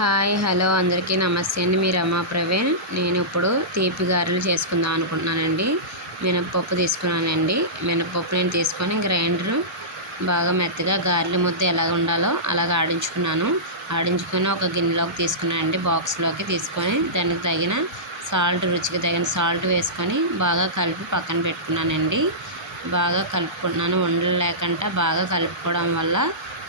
Hi hello అందరికీ నమస్తే అండి. మీ రమా ప్రవీణ్. నేను ఇప్పుడు తీపి గారెలు చేసుకుందాం అనుకుంటున్నానండి. మినపప్పు తీసుకున్నానండి. మినపప్పు నేను తీసుకొని గ్రైండర్ బాగా మెత్తగా గారెల ముద్ద ఎలా ఉండాలో అలాగ ఆడించుకొని ఒక గిన్నెలోకి తీసుకున్నానండి. బాక్స్లోకి తీసుకొని దానికి తగిన రుచికి తగిన సాల్ట్ వేసుకొని బాగా కలిపి పక్కన పెట్టుకున్నానండి. బాగా కలుపుకుంటున్నాను. ఉండలు లేకుండా బాగా కలుపుకోవడం వల్ల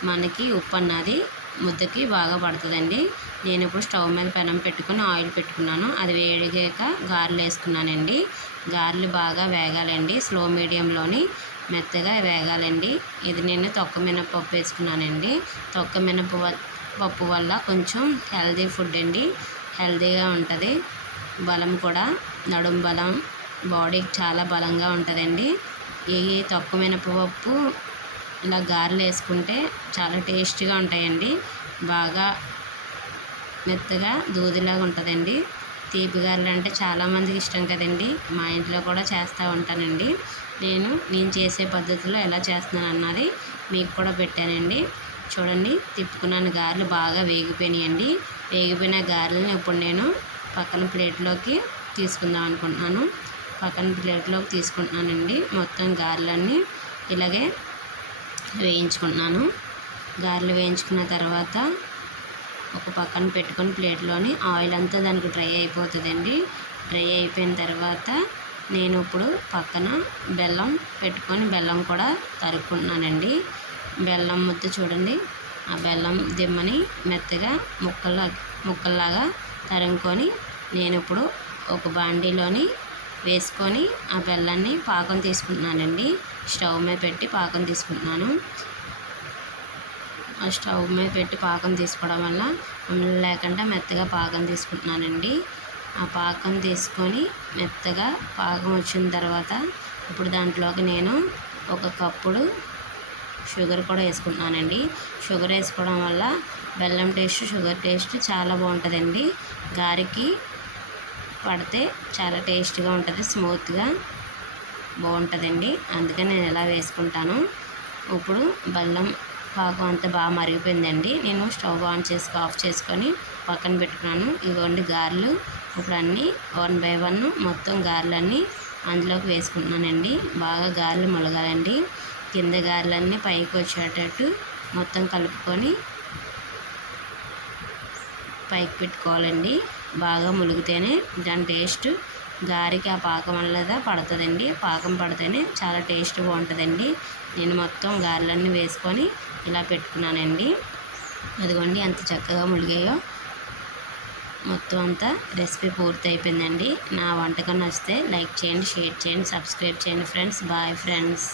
మనకి ఉప్పు అన్నది ముద్దకి బాగా పడుతుందండి. నేను ఇప్పుడు స్టవ్ మీద పెనం పెట్టుకుని ఆయిల్ పెట్టుకున్నాను. అది వేడిగాక గారెలు వేసుకున్నానండి. గారెలు బాగా వేగాలండి. స్లో మీడియంలోని మెత్తగా వేగాలండి. ఇది నేను తొక్క మినపప్పు వేసుకున్నానండి. తొక్క మినపప్పు వల్ల కొంచెం హెల్తీ ఫుడ్ అండి. హెల్తీగా ఉంటుంది. బలం కూడా, నడుం బలం, బాడీకి చాలా బలంగా ఉంటుందండి. ఈ తొక్క మినపప్పు ఇలా గారెలు వేసుకుంటే చాలా టేస్టీగా ఉంటాయండి. బాగా మెత్తగా దూదిలాగా ఉంటుందండి. తీపి గారెలు అంటే చాలామందికి ఇష్టం కదండి. మా ఇంట్లో కూడా చేస్తూ ఉంటానండి. నేను చేసే పద్ధతిలో ఎలా చేస్తున్నాను అన్నది మీకు కూడా పెట్టానండి. చూడండి, తిప్పుకున్నాను. గారెలు బాగా వేగిపోయినాయండి. వేగిపోయిన గారెలను ఇప్పుడు నేను పక్కన ప్లేట్లోకి తీసుకుందాం అనుకుంటున్నాను. పక్కన ప్లేట్లోకి తీసుకుంటున్నానండి. మొత్తం గారెలన్నీ ఇలాగే వేయించుకుంటున్నాను. గారెలు వేయించుకున్న తర్వాత ఒక పక్కన పెట్టుకొని ప్లేట్లోని ఆయిల్ అంతా దానికి డ్రై అయిపోతుందండి. డ్రై అయిపోయిన తర్వాత నేను ఇప్పుడు పక్కన బెల్లం పెట్టుకొని బెల్లం కూడా తరుక్కుంటున్నానండి. బెల్లం ముద్ద చూడండి, ఆ బెల్లం దిమ్మని మెత్తగా ముక్కల్లాగా తరుముకొని నేను ఇప్పుడు ఒక బాండీలోని వేసుకొని ఆ బెల్లాన్ని పాకం తీసుకుంటున్నానండి. స్టవ్ మీద పెట్టి పాకం తీసుకుంటున్నాను. ఆ స్టవ్ మీద పెట్టి పాకం తీసుకోవడం వల్ల ఉండలు లేకుండా మెత్తగా పాకం తీసుకుంటున్నానండి. ఆ పాకం తీసుకొని మెత్తగా పాకం వచ్చిన తర్వాత ఇప్పుడు దాంట్లోకి నేను ఒక కప్పుడు షుగర్ కూడా వేసుకుంటున్నానండి. షుగర్ వేసుకోవడం వల్ల బెల్లం టేస్ట్, షుగర్ టేస్ట్ చాలా బాగుంటుందండి. గారికి పడితే చాలా టేస్ట్గా ఉంటుంది, స్మూత్గా బాగుంటుందండి. అందుకని నేను ఎలా వేసుకుంటాను. ఇప్పుడు బెల్లం పాకం అంతా బాగా మరిగిపోయిందండి. నేను స్టవ్ ఆఫ్ చేసుకొని పక్కన పెట్టుకున్నాను. ఇదిగోండి గారెలు. ఇప్పుడు అన్నీ 1 by 1 మొత్తం గారెలన్నీ అందులోకి వేసుకుంటున్నానండి. బాగా గారెలు మొలగాలండి. కింద గారెలన్నీ పైకి వచ్చేటట్టు మొత్తం కలుపుకొని పైకి పెట్టుకోవాలండి. బాగా ములిగితేనే దాని టేస్ట్ గారికి ఆ పాకం వల్ల పడుతుందండి. పాకం పడితేనే చాలా టేస్ట్ బాగుంటుందండి. నేను మొత్తం గారెలన్నీ వేసుకొని ఇలా పెట్టుకున్నానండి. అదిగోండి ఎంత చక్కగా ములిగాయో. మొత్తం అంతా రెసిపీ పూర్తి అయిపోయిందండి. నా వంటకం నచ్చితే లైక్ చేయండి, షేర్ చేయండి, సబ్స్క్రైబ్ చేయండి ఫ్రెండ్స్. Bye friends.